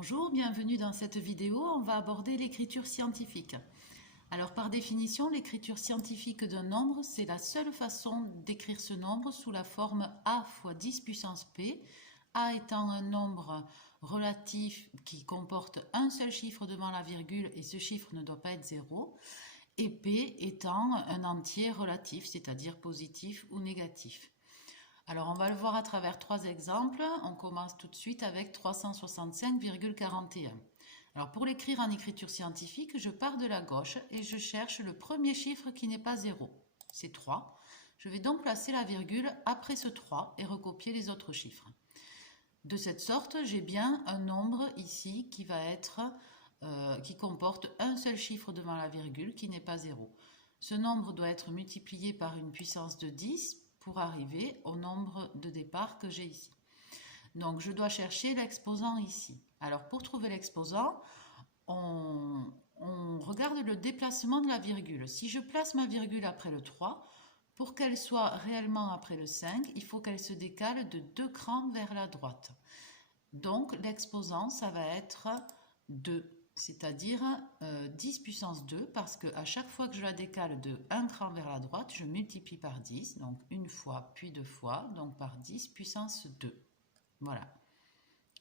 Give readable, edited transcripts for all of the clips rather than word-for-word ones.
Bonjour, bienvenue dans cette vidéo. On va aborder l'écriture scientifique. Alors par définition, l'écriture scientifique d'un nombre, c'est la seule façon d'écrire ce nombre sous la forme a fois 10 puissance p, a étant un nombre relatif qui comporte un seul chiffre devant la virgule et ce chiffre ne doit pas être 0, et p étant un entier relatif, c'est-à-dire positif ou négatif. Alors, on va le voir à travers trois exemples. On commence tout de suite avec 365,41. Alors, pour l'écrire en écriture scientifique, je pars de la gauche et je cherche le premier chiffre qui n'est pas 0. C'est 3. Je vais donc placer la virgule après ce 3 et recopier les autres chiffres. De cette sorte, j'ai bien un nombre ici qui va être, qui comporte un seul chiffre devant la virgule qui n'est pas 0. Ce nombre doit être multiplié par une puissance de 10 pour arriver au nombre de départ que j'ai ici. Donc, je dois chercher l'exposant ici. Alors, pour trouver l'exposant, on regarde le déplacement de la virgule. Si je place ma virgule après le 3, pour qu'elle soit réellement après le 5, il faut qu'elle se décale de 2 crans vers la droite. Donc, l'exposant, ça va être 2. C'est-à-dire 10 puissance 2, parce qu'à chaque fois que je la décale de 1 cran vers la droite, je multiplie par 10, donc une fois, puis deux fois, donc par 10 puissance 2. Voilà.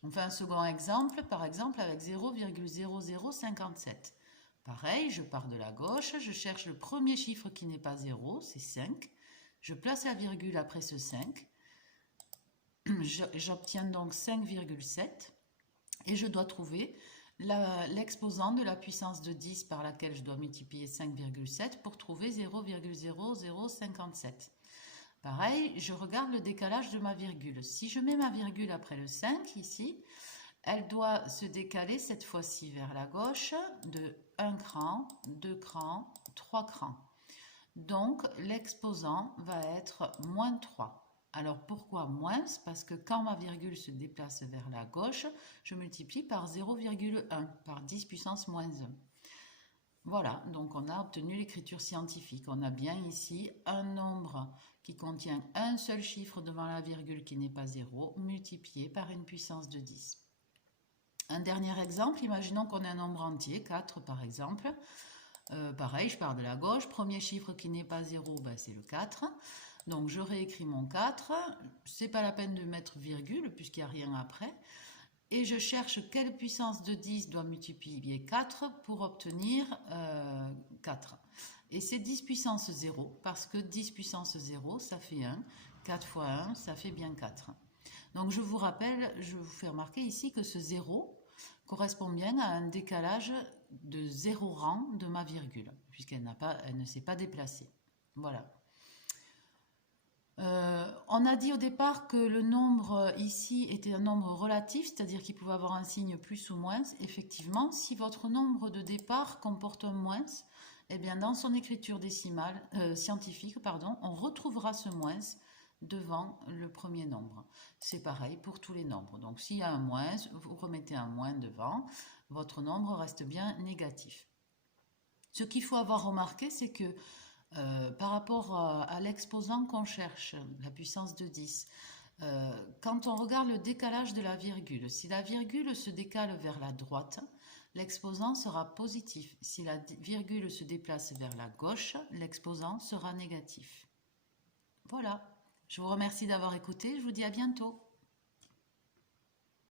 On fait un second exemple, par exemple avec 0,0057. Pareil, je pars de la gauche, je cherche le premier chiffre qui n'est pas 0, c'est 5. Je place la virgule après ce 5. J'obtiens donc 5,7 et je dois trouver l'exposant de la puissance de 10 par laquelle je dois multiplier 5,7 pour trouver 0,0057. Pareil, je regarde le décalage de ma virgule. Si je mets ma virgule après le 5 ici, elle doit se décaler cette fois-ci vers la gauche de 1 cran, 2 crans, 3 crans. Donc l'exposant va être moins 3. Alors pourquoi moins? Parce que quand ma virgule se déplace vers la gauche, je multiplie par 0,1, par 10 puissance moins 1. Voilà, donc on a obtenu l'écriture scientifique. On a bien ici un nombre qui contient un seul chiffre devant la virgule qui n'est pas 0, multiplié par une puissance de 10. Un dernier exemple, imaginons qu'on ait un nombre entier, 4 par exemple. Pareil, je pars de la gauche, premier chiffre qui n'est pas 0, ben c'est le 4. Donc je réécris mon 4, c'est pas la peine de mettre virgule puisqu'il n'y a rien après. Et je cherche quelle puissance de 10 doit multiplier 4 pour obtenir 4. Et c'est 10 puissance 0 parce que 10 puissance 0 ça fait 1, 4 fois 1 ça fait bien 4. Donc je vous rappelle, je vous fais remarquer ici que ce 0 correspond bien à un décalage de 0 rang de ma virgule puisqu'elle ne s'est pas déplacée. Voilà. On a dit au départ que le nombre ici était un nombre relatif, c'est-à-dire qu'il pouvait avoir un signe plus ou moins. Effectivement, si votre nombre de départ comporte un moins, eh bien dans son écriture décimale, scientifique, on retrouvera ce moins devant le premier nombre. C'est pareil pour tous les nombres. Donc s'il y a un moins, vous remettez un moins devant, votre nombre reste bien négatif. Ce qu'il faut avoir remarqué, c'est que par rapport à l'exposant qu'on cherche, la puissance de 10, quand on regarde le décalage de la virgule, si la virgule se décale vers la droite, l'exposant sera positif. Si la virgule se déplace vers la gauche, l'exposant sera négatif. Voilà, je vous remercie d'avoir écouté, je vous dis à bientôt.